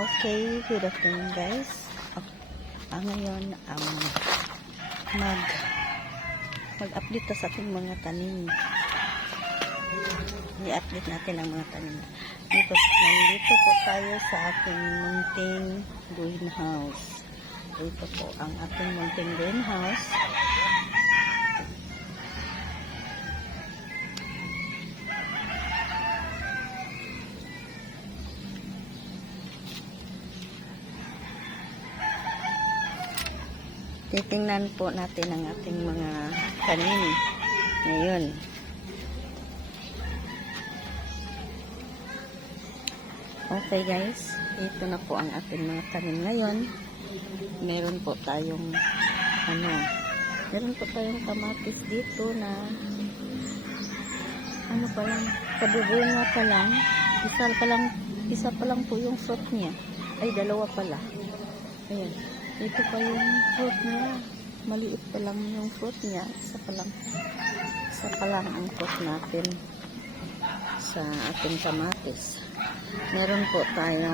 Okay, good afternoon guys. Ngayon mag-update sa ating mga tanim. I-update natin ang mga tanim. Nandito po tayo sa ating munting greenhouse. Ito po ang ating munting greenhouse. Titingnan po natin ang ating mga tanim ngayon. Okay guys, ito na po ang ating mga tanim ngayon. Meron po tayong kamatis dito na pa lang, kabubunga pa lang, isa pa lang po yung fruit niya. Ay, dalawa pala. Ayan. Ito pa yung fruit niya. Maliit pa lang yung fruit niya. Isa pa lang ang fruit natin sa ating kamatis. Meron po tayo.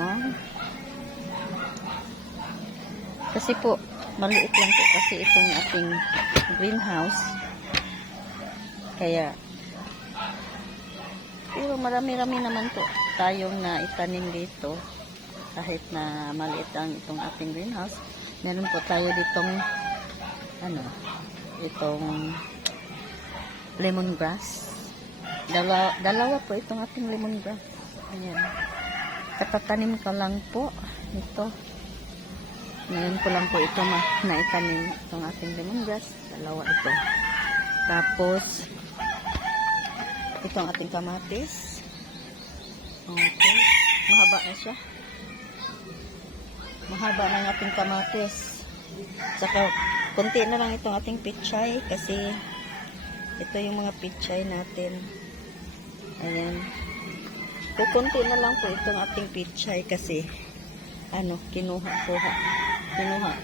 Kasi po, maliit lang po kasi itong ating greenhouse. Kaya, pero marami-rami naman po tayong na itanim dito. Kahit na maliit lang itong ating greenhouse. Meron po tayo ditong itong lemongrass. Dalawa po itong ating lemongrass. Ayan. Katatanim ko lang po ito. Ngayon ko lang po ito naitanim itong ating lemongrass. Dalawa ito. Tapos itong ating kamatis. Okay. Mahaba na siya. Mahaba ng ating kamatis. Saka, konti na lang itong ating pichay kasi ito yung mga pichay natin. Ayan. Kukunti na lang po itong ating pichay kasi kinuha.